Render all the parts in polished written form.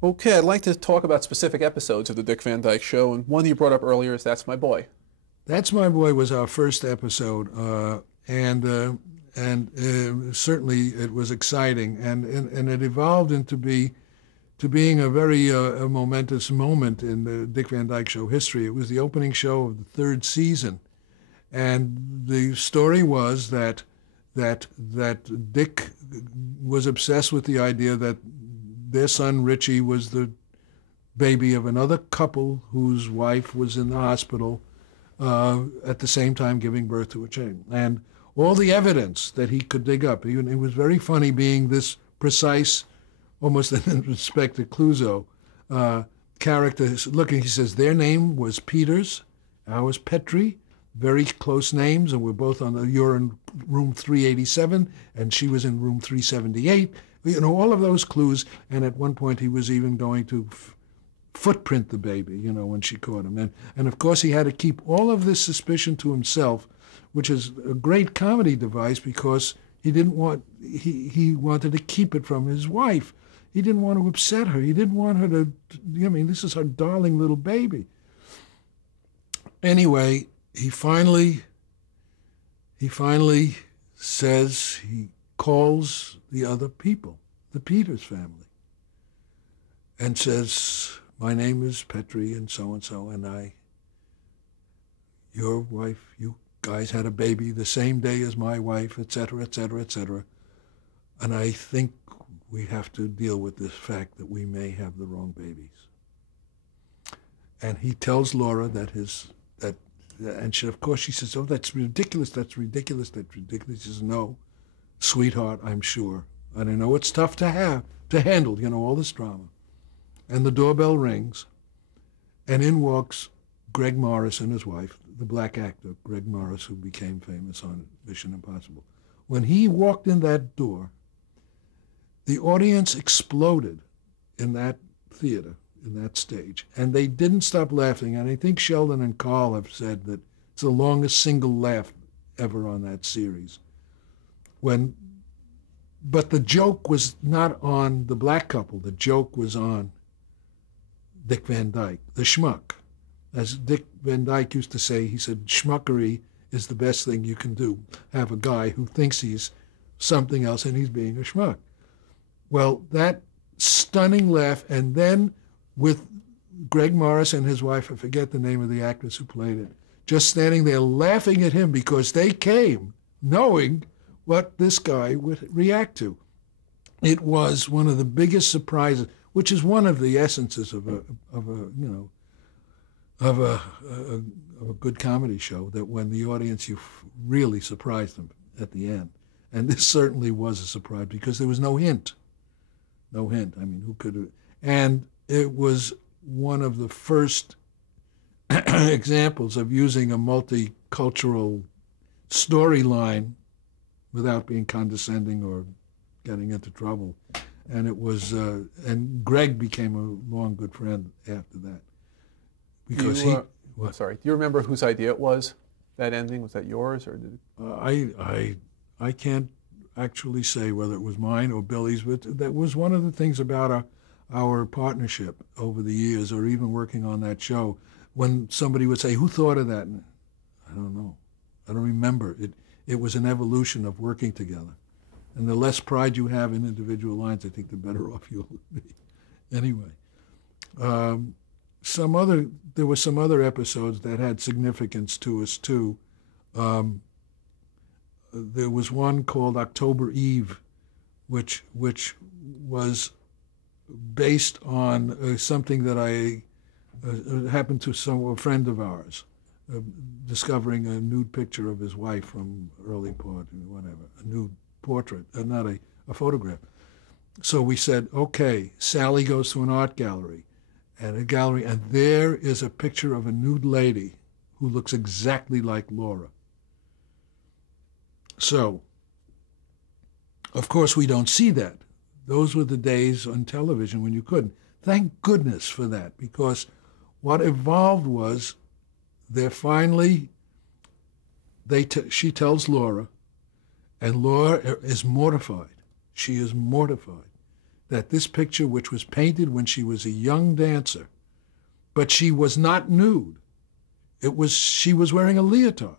Okay, I'd like to talk about specific episodes of the Dick Van Dyke Show, and one you brought up earlier is That's My Boy. That's My Boy was our first episode, certainly it was exciting, and it evolved to being a very a momentous moment in the Dick Van Dyke Show history. It was the opening show of the third season, and the story was that Dick was obsessed with the idea that their son Richie was the baby of another couple whose wife was in the hospital at the same time giving birth to a child. And all the evidence that he could dig up, even it was very funny being this precise, almost an Inspector Clouseau character looking. He says their name was Peters, ours Petrie, very close names, and we're both on the, you're in room 387, and she was in room 378. You know, all of those clues, and at one point he was even going to footprint the baby, you know, when she caught him. And of course he had to keep all of this suspicion to himself, which is a great comedy device because he didn't want, he wanted to keep it from his wife. He didn't want to upset her. He didn't want her to, I mean, this is her darling little baby. Anyway, he finally says, he calls the other people, the Peters family, and says, my name is Petrie and so, and your wife, you guys had a baby the same day as my wife, et cetera, et cetera, et cetera. And I think we have to deal with this fact that we may have the wrong babies. And he tells Laura that and she, of course, she says, oh, that's ridiculous, that's ridiculous, that's ridiculous. She says, no, sweetheart, I'm sure. And I know it's tough to handle, you know, all this drama. And the doorbell rings, and in walks Greg Morris and his wife, the black actor, Greg Morris, who became famous on Mission Impossible. When he walked in that door, the audience exploded in that theater, in that stage, and they didn't stop laughing. And I think Sheldon and Carl have said that it's the longest single laugh ever on that series. But the joke was not on the black couple. The joke was on Dick Van Dyke, the schmuck. As Dick Van Dyke used to say, he said, schmuckery is the best thing you can do. Have a guy who thinks he's something else and he's being a schmuck. Well, that stunning laugh, and then with Greg Morris and his wife, I forget the name of the actress who played it, just standing there laughing at him because they came knowing what this guy would react to. It was one of the biggest surprises, which is one of the essences of a good comedy show, that when the audience, you really surprise them at the end. And this certainly was a surprise because there was no hint. No hint. I mean, who could have? And it was one of the first examples of using a multicultural storyline without being condescending or getting into trouble. And it was, and Greg became a long good friend after that. Because sorry, do you remember whose idea it was, that ending? Was that yours, or did I can't actually say whether it was mine or Billy's, but that was one of the things about our partnership over the years, or even working on that show, when somebody would say, who thought of that? And I don't know. I don't remember. It was an evolution of working together. And the less pride you have in individual lines, I think the better off you'll be. Anyway, there were some other episodes that had significance to us too. There was one called October Eve, which was based on something that happened to a friend of ours, discovering a nude picture of his wife from early part, whatever, a nude portrait, not a photograph. So we said, okay, Sally goes to an art gallery, and there is a picture of a nude lady who looks exactly like Laura. So, of course, we don't see that. Those were the days on television when you couldn't. Thank goodness for that, because what evolved was she tells Laura, and Laura is mortified. She is mortified. that this picture, which was painted when she was a young dancer, but she was not nude. She was wearing a leotard.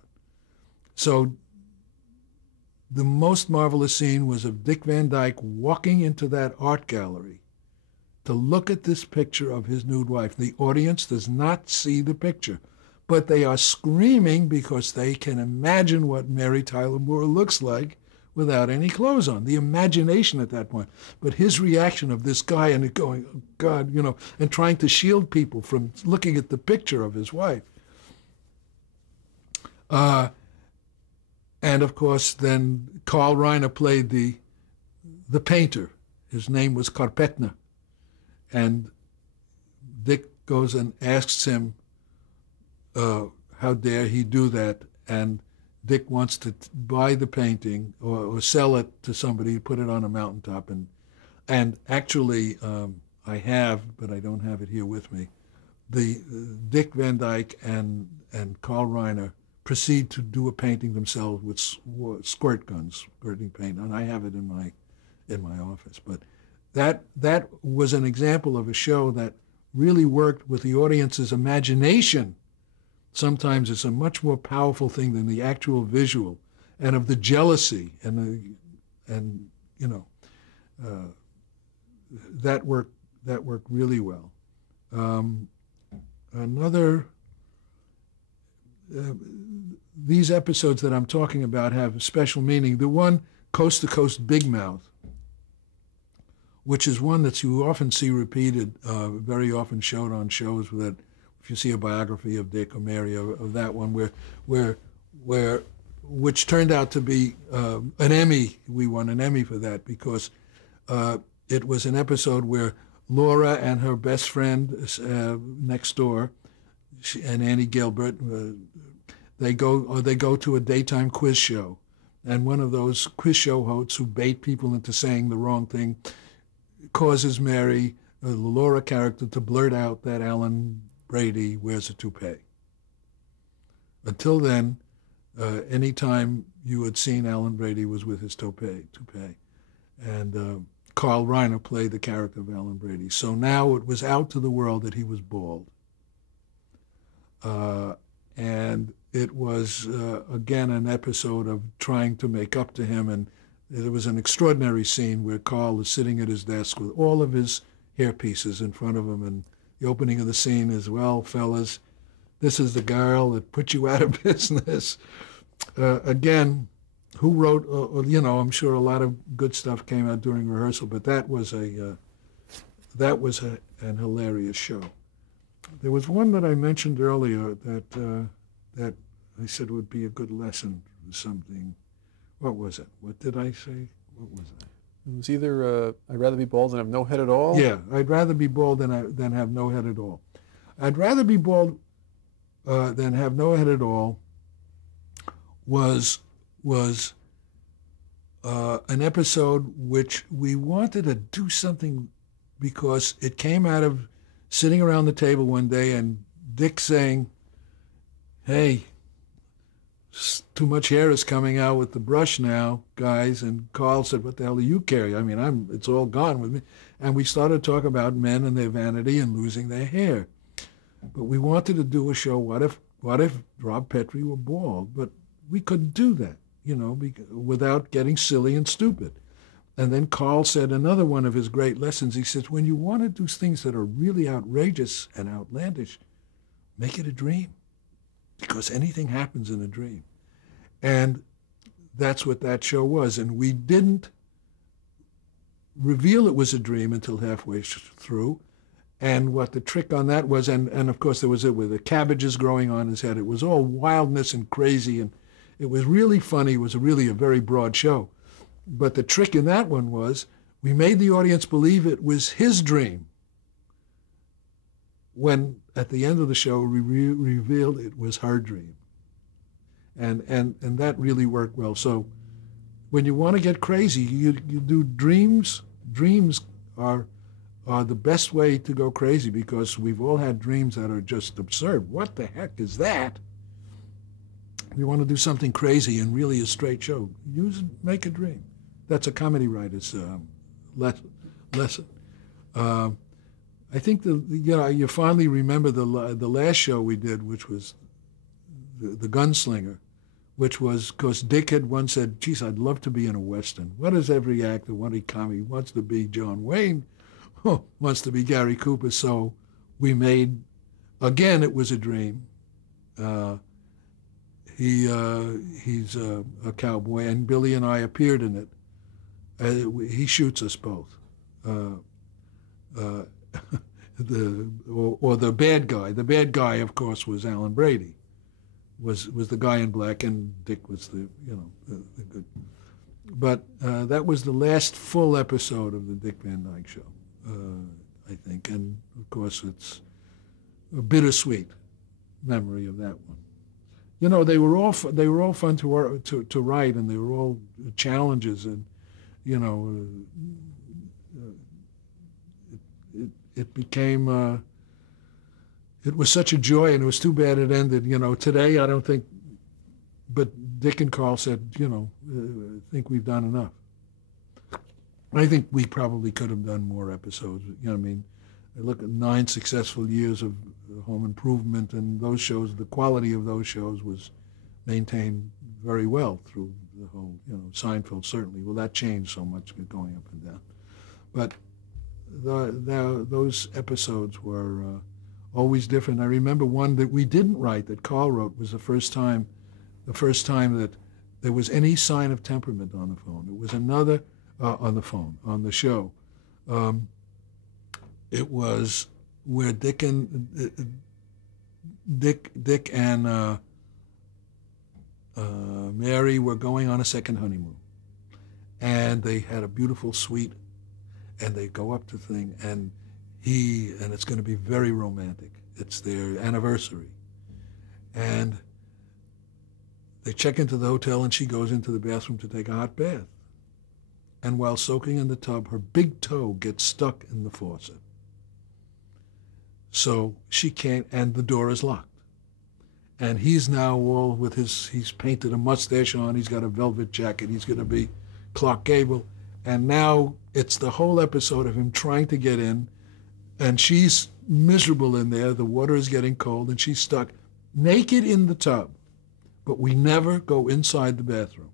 So the most marvelous scene was of Dick Van Dyke walking into that art gallery to look at this picture of his nude wife. The audience does not see the picture, but they are screaming because they can imagine what Mary Tyler Moore looks like without any clothes on. The imagination at that point. But his reaction of this guy and going, oh God, and trying to shield people from looking at the picture of his wife. And of course, then Carl Reiner played the painter. His name was Karpetna. And Dick goes and asks him, how dare he do that? And Dick wants to buy the painting or sell it to somebody, put it on a mountaintop. And actually, I have, but I don't have it here with me, the Dick Van Dyke and Carl Reiner proceed to do a painting themselves with squirt guns, squirting paint, and I have it in my office. But that was an example of a show that really worked with the audience's imagination. Sometimes it's a much more powerful thing than the actual visual, and of the jealousy that worked really well. These episodes that I'm talking about have a special meaning. The one, Coast to Coast Big Mouth, which is one that you often see repeated, very often showed on shows that, if you see a biography of Dick or Mary of that one, which turned out to be an Emmy. We won an Emmy for that because it was an episode where Laura and her best friend next door, and Annie Gilbert, they go to a daytime quiz show, and one of those quiz show hosts who bait people into saying the wrong thing causes Mary, the Laura character, to blurt out that Alan Brady wears a toupee. Until then, any time you had seen Alan Brady was with his toupee. And Carl Reiner played the character of Alan Brady. So now it was out to the world that he was bald. And it was, again, an episode of trying to make up to him. And it was an extraordinary scene where Carl is sitting at his desk with all of his hairpieces in front of him. And the opening of the scene is, well, fellas, this is the girl that put you out of business. Again, who wrote, I'm sure a lot of good stuff came out during rehearsal, but that was an hilarious show. There was one that I mentioned earlier that I said would be a good lesson for something. What was it? What did I say? What was that? It was either I'd rather be bald than have no head at all. Yeah, I'd rather be bald than have no head at all. I'd rather be bald than have no head at all was an episode which we wanted to do something because it came out of sitting around the table one day and Dick saying, hey, too much hair is coming out with the brush now, guys. And Carl said, what the hell do you care? I mean, it's all gone with me. And we started to talk about men and their vanity and losing their hair. But we wanted to do a show, what if Rob Petrie were bald? But we couldn't do that, without getting silly and stupid. And then Carl said another one of his great lessons. He says, when you want to do things that are really outrageous and outlandish, make it a dream, because anything happens in a dream. And that's what that show was. And we didn't reveal it was a dream until halfway through. And what the trick on that was, and of course there was it with the cabbages growing on his head. It was all wildness and crazy, and it was really funny. It was really a very broad show. But the trick in that one was we made the audience believe it was his dream, when at the end of the show we revealed it was her dream. And that really worked well. So when you want to get crazy, you do dreams. Dreams are the best way to go crazy, because we've all had dreams that are just absurd. What the heck is that? We want to do something crazy and really a straight show. Make a dream. That's a comedy writer's lesson. I think you finally remember the last show we did, which was the Gunslinger, which was because Dick had once said, "Geez, I'd love to be in a Western. What does every actor, every comic wants to be? John Wayne wants to be Gary Cooper." So we made, again, it was a dream. He's a cowboy, and Billy and I appeared in it. He shoots us both. The bad guy. The bad guy, of course, was Alan Brady. Was the guy in black, and Dick was the good. But that was the last full episode of the Dick Van Dyke Show, I think, and of course it's a bittersweet memory of that one. They were all fun to write, and they were all challenges, and it became. It was such a joy, and it was too bad it ended. Today I don't think, but Dick and Carl said, I think we've done enough. I think we probably could have done more episodes. I mean, I look at 9 successful years of Home Improvement, and those shows, the quality of those shows was maintained very well through the whole, Seinfeld certainly. Well, that changed so much going up and down. But those episodes were always different. I remember one that we didn't write that Carl wrote was the first time that there was any sign of temperament on the phone. It was another on the show. It was where Dick and Mary were going on a second honeymoon, and they had a beautiful suite, and they go up to the thing, and it's going to be very romantic. It's their anniversary, and they check into the hotel, and she goes into the bathroom to take a hot bath, and while soaking in the tub, her big toe gets stuck in the faucet. So she can't, and the door is locked. And he's now all with he's painted a mustache on, he's got a velvet jacket, he's going to be Clark Gable. And now it's the whole episode of him trying to get in, and she's miserable in there, the water is getting cold, and she's stuck naked in the tub. But we never go inside the bathroom.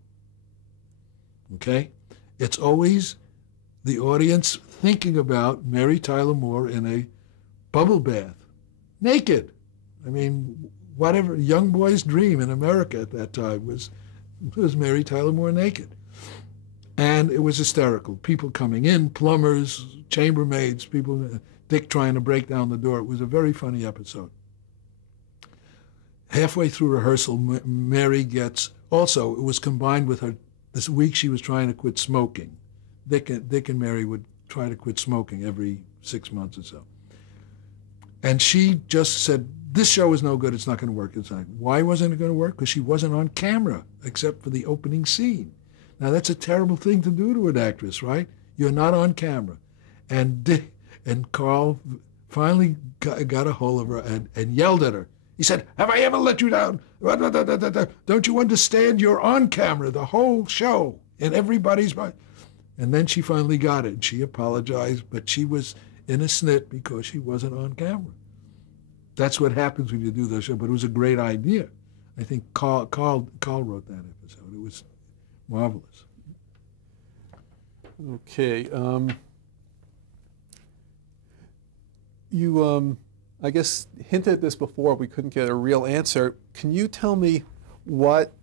Okay? It's always the audience thinking about Mary Tyler Moore in a bubble bath, naked. I mean, whatever young boy's dream in America at that time was Mary Tyler Moore naked. And it was hysterical. People coming in, plumbers, chambermaids, Dick trying to break down the door. It was a very funny episode. Halfway through rehearsal, Mary gets, also, it was combined with her, this week she was trying to quit smoking. Dick and Mary would try to quit smoking every 6 months or so. And she just said, this show is no good, it's not going to work. It's like, why wasn't it going to work? Because she wasn't on camera, except for the opening scene. Now, that's a terrible thing to do to an actress, right? You're not on camera. And Dick and Carl finally got a hold of her and yelled at her. He said, have I ever let you down? Don't you understand? You're on camera the whole show, and everybody's right. And then she finally got it, and she apologized, but she was in a snit because she wasn't on camera. That's what happens when you do the show, but it was a great idea. I think Carl wrote that episode. It was marvelous. Okay. You, I guess, hinted at this before. We couldn't get a real answer. Can you tell me what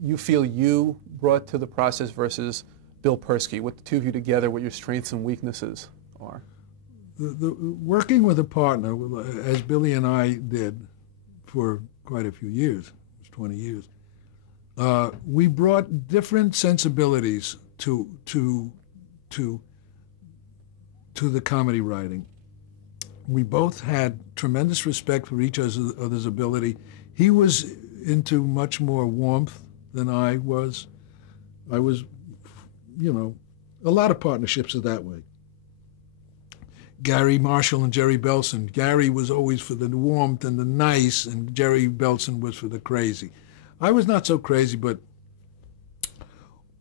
you feel you brought to the process versus Bill Persky, what the two of you together, what your strengths and weaknesses are? Working with a partner, as Billy and I did for quite a few years, it was 20 years, we brought different sensibilities to the comedy writing. We both had tremendous respect for each other's ability. He was into much more warmth than I was. I was, a lot of partnerships are that way. Gary Marshall and Jerry Belson. Gary was always for the warmth and the nice, and Jerry Belson was for the crazy. I was not so crazy, but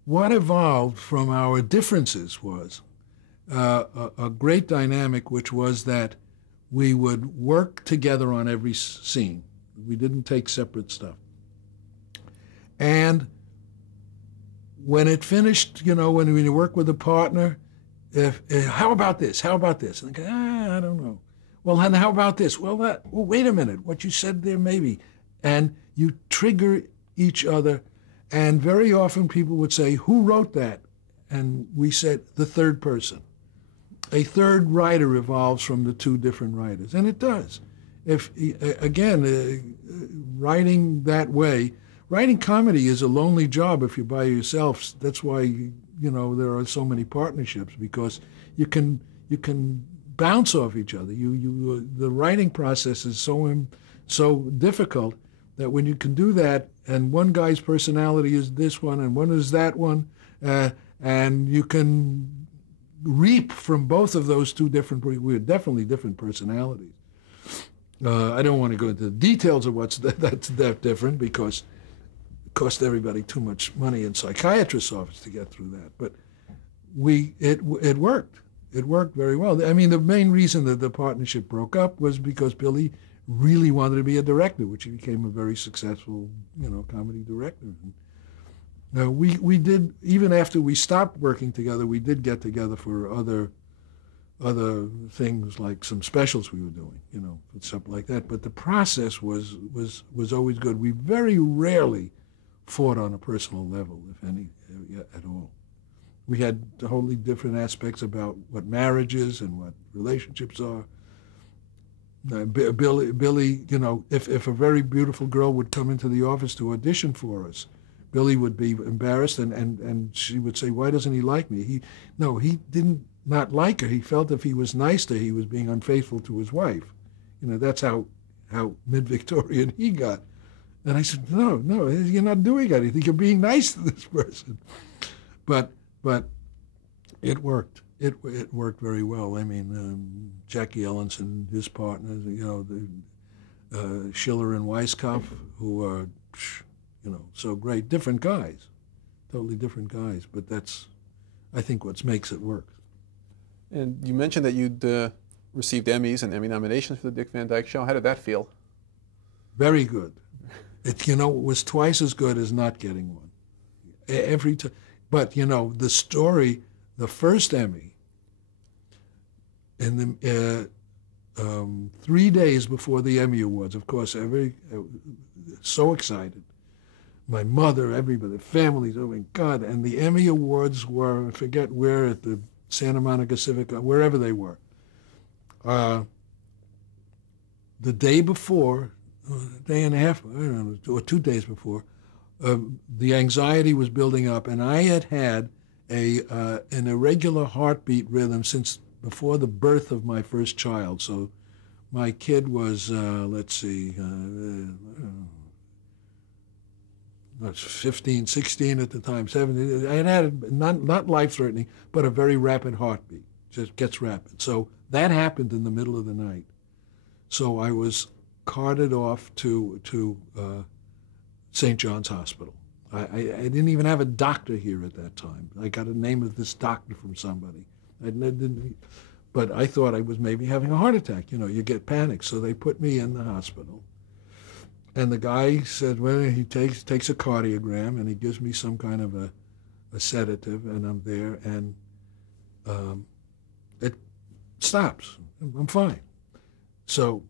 what evolved from our differences was a great dynamic, which was that we would work together on every scene. We didn't take separate stuff. And when it finished, when you work with a partner, if how about this? How about this? And they go, I don't know. Well, and how about this? Well, wait a minute. What you said there, maybe. And you trigger each other. And very often people would say, who wrote that? And we said, the third person. A third writer evolves from the two different writers. And it does. Writing that way, writing comedy is a lonely job if you're by yourself. That's why, there are so many partnerships, because you can bounce off each other. The writing process is so difficult that when you can do that, and one guy's personality is this one and one is that one, and you can reap from both of those two different, we're definitely different personalities. I don't want to go into the details of that's that different, because it cost everybody too much money in psychiatrist's office to get through that. But it worked. It worked very well. I mean, the main reason that the partnership broke up was because Billy really wanted to be a director, which he became a very successful, comedy director. We did, even after we stopped working together, we did get together for other things, like some specials we were doing, something like that. But the process was always good. We very rarely fought on a personal level, if any, at all. We had totally different aspects about what marriage is and what relationships are. Billy, if a very beautiful girl would come into the office to audition for us, Billy would be embarrassed, and she would say, "Why doesn't he like me?" He didn't not like her. He felt if he was nice to her, he was being unfaithful to his wife. That's how mid-Victorian he got. And I said, no, you're not doing anything. You're being nice to this person. But it worked. It worked very well. I mean, Jackie Ellenson, his partners, Schiller and Weisskopf, who are, so great. Different guys, totally different guys. But that's, I think, what makes it work. And you mentioned that you'd received Emmys and Emmy nominations for the Dick Van Dyke Show. How did that feel? Very good. It was twice as good as not getting one. Every time. But, the story, the first Emmy, in the 3 days before the Emmy Awards, of course, so excited. My mother, everybody, the families, oh my God. And the Emmy Awards were, I forget where, at the Santa Monica Civic, wherever they were. The day before, a day and a half, I don't know, or 2 days before, the anxiety was building up, and I had an irregular heartbeat rhythm since before the birth of my first child. So my kid was, 15, 16 at the time, 17. I had not life-threatening, but a very rapid heartbeat. Just gets rapid. So that happened in the middle of the night. So I was carted off to St. John's Hospital. I didn't even have a doctor here at that time. I got a name of this doctor from somebody. But I thought I was maybe having a heart attack. You get panicked. So they put me in the hospital. And the guy said, well, he takes a cardiogram, and he gives me some kind of a sedative, and I'm there, and it stops. I'm fine. So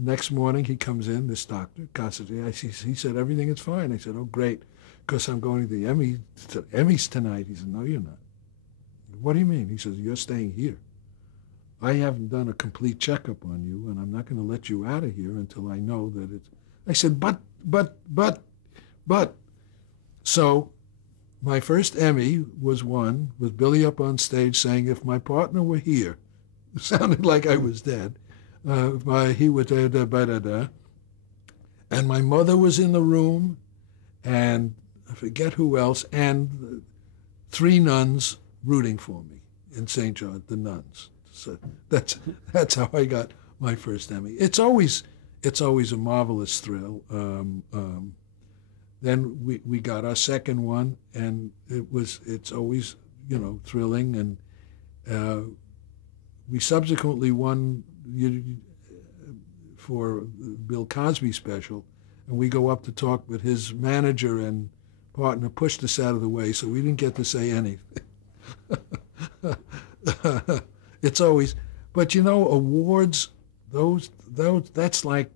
next morning he comes in, this doctor, constantly. He said, everything is fine. I said, oh, great, because I'm going to the Emmys tonight. He said, no, you're not. What do you mean? He says, you're staying here. I haven't done a complete checkup on you, and I'm not going to let you out of here until I know that it's... I said, but. So my first Emmy was won with Billy up on stage saying, if my partner were here, it sounded like I was dead, he would da-da-da. And my mother was in the room, and I forget who else, and 3 nuns rooting for me in St. John, the nuns. So that's how I got my first Emmy. It's always a marvelous thrill. Then we got our second one, and it's always thrilling, We subsequently won for Bill Cosby special, and we go up to talk, but his manager and partner pushed us out of the way, so we didn't get to say anything. It's always, but awards, that's like,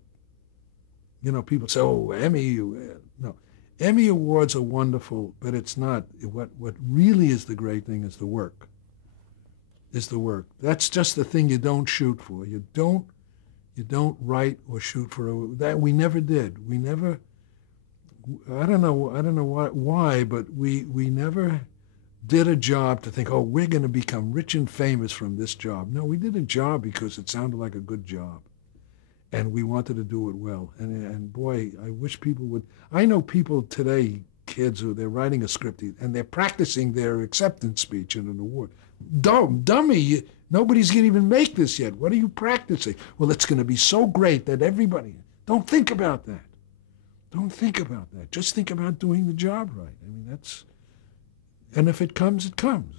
people say, oh, Emmy, no. Emmy Awards are wonderful, but it's not. What really is the great thing is the work. That's just the thing you don't shoot for. You don't write or shoot for that. We never did. We never. I don't know why, but we never did a job to think, oh, we're going to become rich and famous from this job. No, we did a job because it sounded like a good job, and we wanted to do it well. And boy, I wish people would. I know people today, kids, they're writing a script and they're practicing their acceptance speech in an award. Dummy, nobody's going to even make this yet. What are you practicing? Well, it's going to be so great that everybody. Don't think about that. Don't think about that. Just think about doing the job right. I mean, that's. And if it comes, it comes.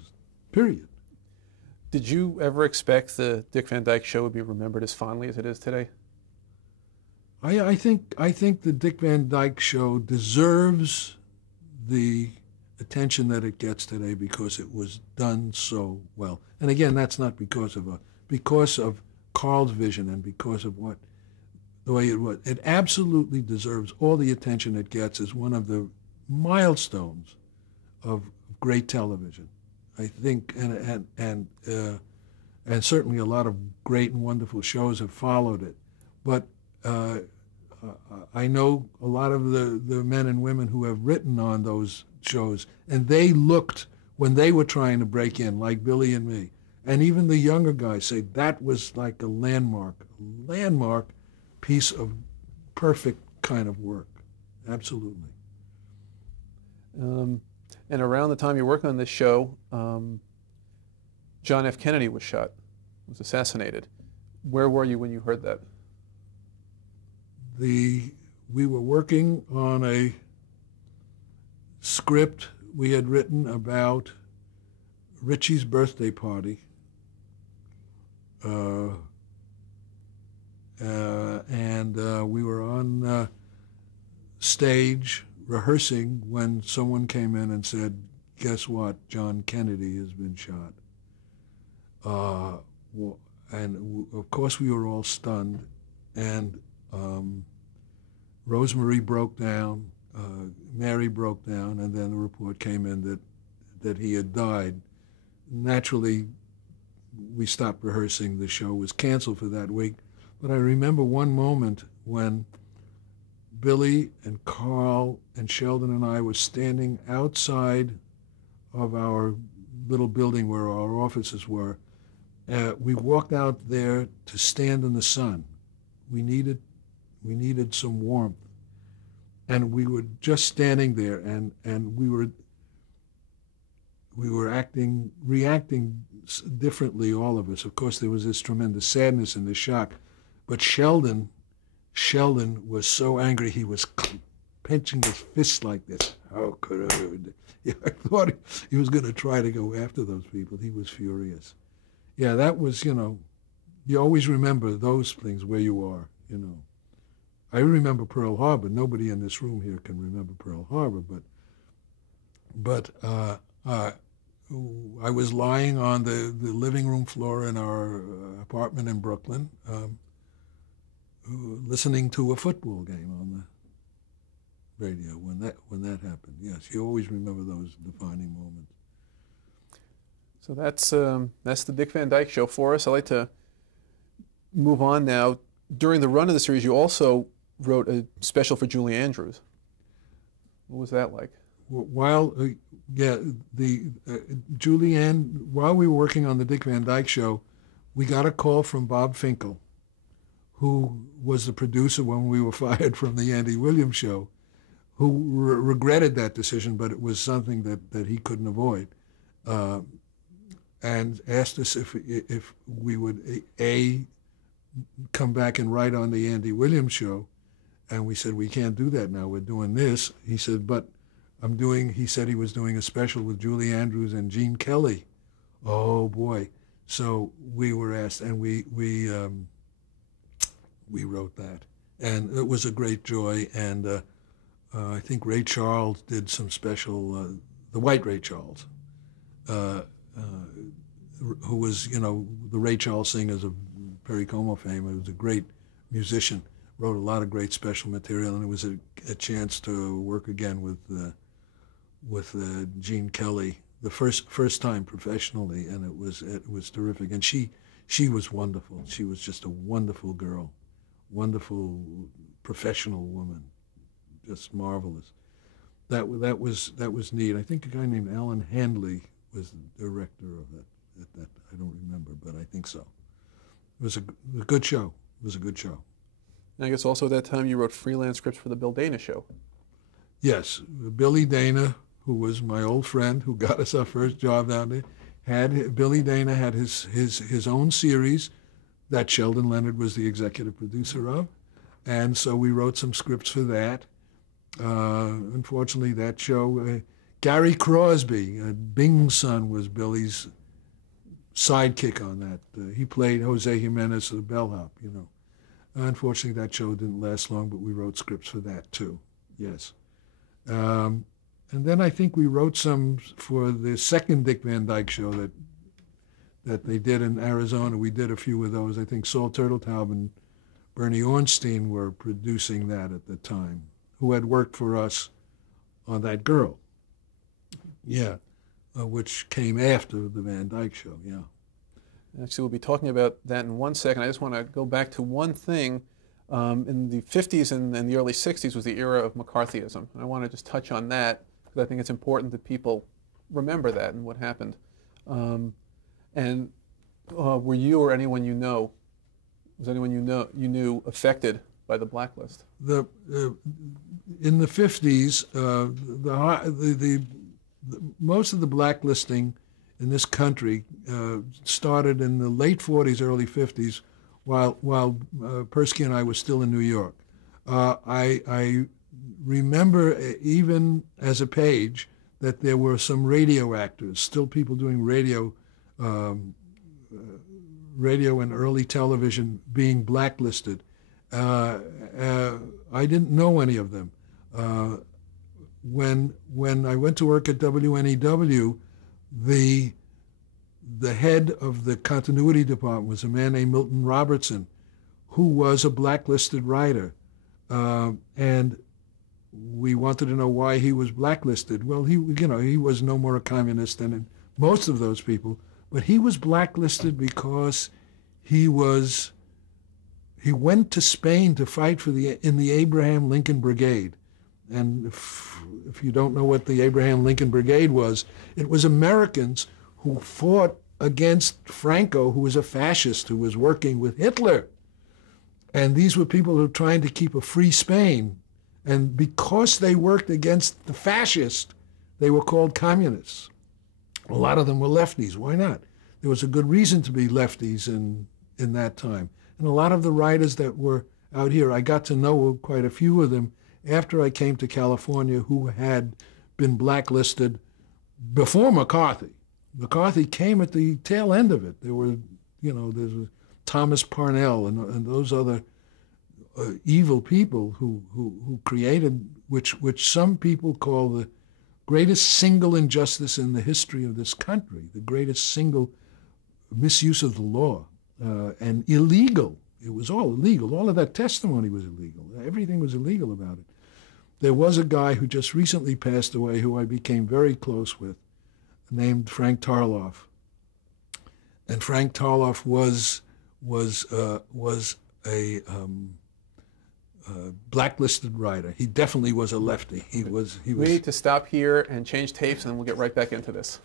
Period. Did you ever expect the Dick Van Dyke Show would be remembered as fondly as it is today? I think the Dick Van Dyke Show deserves the attention that it gets today because it was done so well. And again, that's not because of Carl's vision and because of the way it was. It absolutely deserves all the attention it gets as one of the milestones of great television. I think, and certainly a lot of great and wonderful shows have followed it. But I know a lot of the men and women who have written on those shows, and they looked when they were trying to break in, like Billy and me. And even the younger guys say that was like a landmark piece of perfect kind of work. Absolutely. And around the time you're working on this show, John F. Kennedy was shot, was assassinated. Where were you when you heard that? We were working on a script we had written about Richie's birthday party. And we were on stage rehearsing when someone came in and said, guess what, John Kennedy has been shot. And of course we were all stunned, and Rosemary broke down, Mary broke down, and then the report came in that he had died. Naturally, we stopped rehearsing. The show was canceled for that week. But I remember one moment when Billy and Carl and Sheldon and I were standing outside of our little building where our offices were. We walked out there to stand in the sun. We needed some warmth. And we were just standing there, and we were reacting differently, all of us. Of course, there was this tremendous sadness and the shock. But Sheldon was so angry he was pinching his fists like this. How could I? I thought he was going to try to go after those people. He was furious. Yeah, that was, you always remember those things where you are, I remember Pearl Harbor. Nobody in this room here can remember Pearl Harbor, but I was lying on the living room floor in our apartment in Brooklyn, listening to a football game on the radio when that happened. Yes, you always remember those defining moments. So that's the Dick Van Dyke Show for us. I'd like to move on now. During the run of the series, you also wrote a special for Julie Andrews. What was that like? While Julianne, while we were working on the Dick Van Dyke Show, we got a call from Bob Finkel, who was the producer when we were fired from the Andy Williams Show, who regretted that decision, but it was something that he couldn't avoid, and asked us if we would come back and write on the Andy Williams Show, and we said we can't do that now. We're doing this. He said, but he said he was doing a special with Julie Andrews and Gene Kelly. Oh boy. So we were asked, and we wrote that, and it was a great joy. And I think Ray Charles did some special, the white Ray Charles, who was, the Ray Charles singers of Perry Como fame. He was a great musician, wrote a lot of great special material, and it was a chance to work again with Gene Kelly, the first time professionally, and it was terrific. And she was wonderful. She was just a wonderful girl, wonderful professional woman, just marvelous. That was neat. I think a guy named Alan Handley was the director of it. That I don't remember, but I think so. It was a good show. It was a good show. And I guess also at that time you wrote freelance scripts for the Bill Dana show. Yes, Billy Dana, who was my old friend, who got us our first job down there, Billy Dana had his own series that Sheldon Leonard was the executive producer of, and so we wrote some scripts for that. Unfortunately, that show, Gary Crosby, Bing's son, was Billy's sidekick on that. He played Jose Jimenez, the bellhop, Unfortunately, that show didn't last long, but we wrote scripts for that too. Yes. And then I think we wrote some for the second Dick Van Dyke show that they did in Arizona. We did a few of those. I think Saul Turtletaub and Bernie Ornstein were producing that at the time, who had worked for us on That Girl. Yeah. Which came after the Van Dyke show, yeah. Actually, we'll be talking about that in 1 second. I just want to go back to one thing. In the 50s and the early 60s was the era of McCarthyism. I want to just touch on that because I think it's important that people remember that and what happened. Were you or anyone you know, was anyone you knew affected by the blacklist? In the 50s, most of the blacklisting in this country started in the late 40s, early 50s, while Persky and I were still in New York. I remember, even as a page, that there were some radio actors, still people doing radio and early television, being blacklisted. I didn't know any of them. When I went to work at WNEW, the head of the continuity department was a man named Milton Robertson, who was a blacklisted writer. And we wanted to know why he was blacklisted. Well, he was no more a communist than most of those people, but he was blacklisted because he went to Spain to fight in the Abraham Lincoln Brigade. And if you don't know what the Abraham Lincoln Brigade was, it was Americans who fought against Franco, who was a fascist, who was working with Hitler. And these were people who were trying to keep a free Spain. And because they worked against the fascists, they were called communists. A lot of them were lefties. Why not? There was a good reason to be lefties in that time. And a lot of the writers that were out here, I got to know quite a few of them after I came to California, who had been blacklisted before McCarthy. McCarthy came at the tail end of it. There were, there's Thomas Parnell and those other evil people who created, which some people call the greatest single injustice in the history of this country, the greatest single misuse of the law, and illegal. It was all illegal. All of that testimony was illegal. Everything was illegal about it. There was a guy who just recently passed away who I became very close with, named Frank Tarloff. And Frank Tarloff was a blacklisted writer. He definitely was a lefty. He was. We need to stop here and change tapes, and then we'll get right back into this.